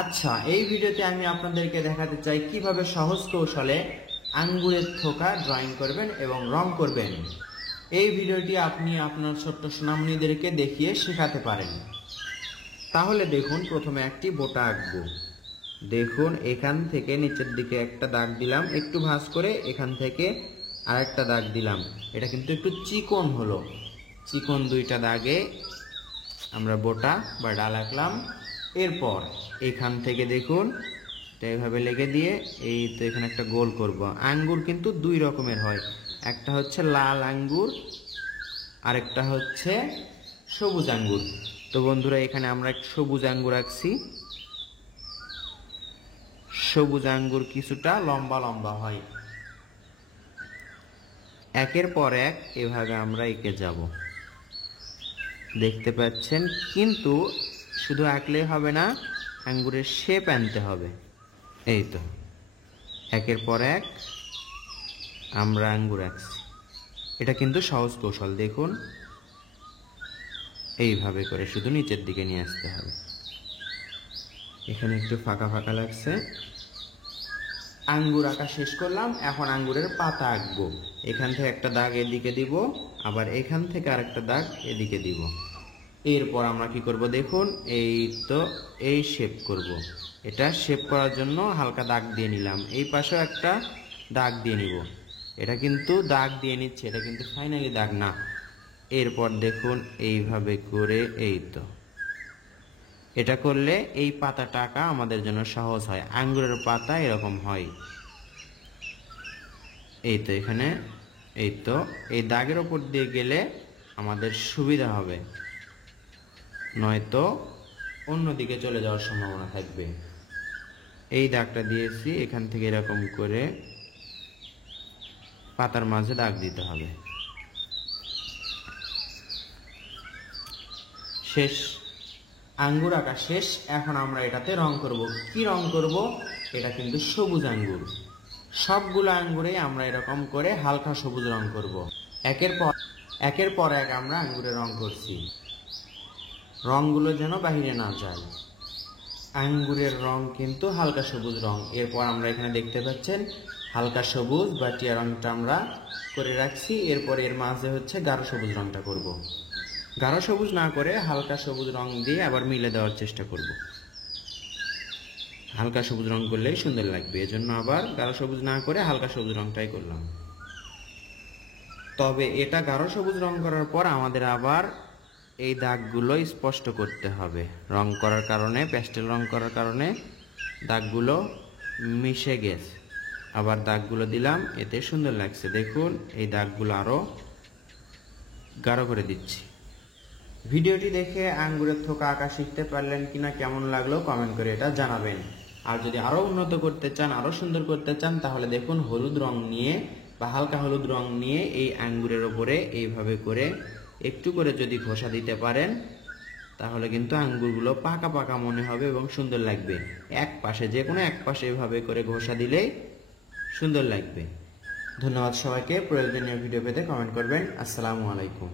আচ্ছা, এই ভিডিওতে আমি আপনাদেরকে দেখাতে চাই কিভাবে সহজ কৌশলে আঙ্গুরের থোকা ড্রয়িং করবেন এবং রং করবেন। এই ভিডিওটি আপনি আপনার ছোট্ট সোনামণিদেরকে দেখিয়ে শেখাতে পারেন। তাহলে দেখুন, প্রথমে একটি বোটা আঁকবো। দেখুন, এখান থেকে নিচের দিকে একটা দাগ দিলাম, একটু ভাঁজ করে এখান থেকে আরেকটা দাগ দিলাম। এটা কিন্তু একটু চিকন হলো। চিকন দুইটা দাগে আমরা বোটা বা ডাল আঁকলাম। এরপর এখান থেকে দেখুন এটা এভাবে লেগে দিয়ে এই তো এখানে একটা গোল করব। আঙ্গুর কিন্তু দুই রকমের হয়, একটা হচ্ছে লাল আঙ্গুর, আরেকটা হচ্ছে সবুজ আঙ্গুর। তো বন্ধুরা, এখানে আমরা একটা সবুজ আঙ্গুর আঁকছি। সবুজ আঙ্গুর কিছুটা লম্বা লম্বা হয়। একের পর এক এভাবে আমরা এঁকে যাব, দেখতে পাচ্ছেন। কিন্তু শুধু আঁকলেই হবে না, আঙ্গুরের শেপ আনতে হবে। এই তো একের পর এক আমরা আঙ্গুর আঁকছি। এটা কিন্তু সহজ কৌশল। দেখুন, এইভাবে করে শুধু নিচের দিকে নিয়ে আসতে হবে। এখানে একটু ফাঁকা ফাঁকা লাগছে। আঙ্গুর আঁকা শেষ করলাম। এখন আঙ্গুরের পাতা আঁকবো। এখান থেকে একটা দাগ এদিকে দিব, আবার এখান থেকে আরেকটা দাগ এদিকে দিব। এরপর আমরা কি করব দেখুন, এই তো এই শেপ করব। এটা শেপ করার জন্য হালকা দাগ দিয়ে নিলাম। এই পাশেও একটা দাগ দিয়ে নিব। এটা কিন্তু দাগ দিয়ে নিচ্ছে, এটা কিন্তু ফাইনালি দাগ না। এরপর দেখুন এইভাবে করে এই তো এটা করলে এই পাতাটা আঁকা আমাদের জন্য সহজ হয়। আঙ্গুরের পাতা এরকম হয়। এই তো এখানে এই তো এই দাগের ওপর দিয়ে গেলে আমাদের সুবিধা হবে, নয়তো অন্যদিকে চলে যাওয়ার সম্ভাবনা থাকবে। এই দাগটা দিয়েছি, এখান থেকে এরকম করে পাতার মাঝে দাগ দিতে হবে। শেষ, আঙ্গুর আঁকা শেষ। এখন আমরা এটাতে রং করব। কি রং করব? এটা কিন্তু সবুজ আঙ্গুর। সবগুলো আঙ্গুরে আমরা এরকম করে হালকা সবুজ রং করব। একের পর এক আমরা আঙ্গুরে রং করছি, রংগুলো যেন বাহিরে না যায়। আঙ্গুরের রং কিন্তু হালকা সবুজ রং। এরপর আমরা এখানে দেখতে পাচ্ছেন হালকা সবুজ বা টিয়া রংটা আমরা করে রাখছি। এরপর এর মাঝে হচ্ছে গাঢ় সবুজ রংটা করব। গাঢ় সবুজ না করে হালকা সবুজ রং দিয়ে আবার মিলে দেওয়ার চেষ্টা করব। হালকা সবুজ রং করলেই সুন্দর লাগবে, এজন্য আবার গাঢ় সবুজ না করে হালকা সবুজ রংটাই করলাম। তবে এটা গাঢ় সবুজ রং করার পর আমাদের আবার এই দাগগুলো স্পষ্ট করতে হবে। রং করার কারণে, প্যাস্টেল রং করার কারণে দাগগুলো মিশে গেছে। আবার দাগগুলো দিলাম, এতে সুন্দর লাগছে। দেখুন, এই দাগগুলো আরো গাঢ় করে দিচ্ছি। ভিডিওটি দেখে আঙ্গুরের থোকা আঁকা শিখতে পারলেন কিনা, কেমন লাগলো কমেন্ট করে এটা জানাবেন। আর যদি আরো উন্নত করতে চান, আরো সুন্দর করতে চান, তাহলে দেখুন হলুদ রং নিয়ে বা হালকা হলুদ রং নিয়ে এই আঙ্গুরের ওপরে এইভাবে করে একটু করে যদি ঘষা দিতে পারেন, তাহলে কিন্তু আঙ্গুরগুলো পাকা পাকা মনে হবে এবং সুন্দর লাগবে। এক পাশে, যে কোনো এক পাশে এভাবে করে ঘষা দিলেই সুন্দর লাগবে। ধন্যবাদ সবাইকে। প্রয়োজনীয় ভিডিও পেতে কমেন্ট করবেন। আসসালামু আলাইকুম।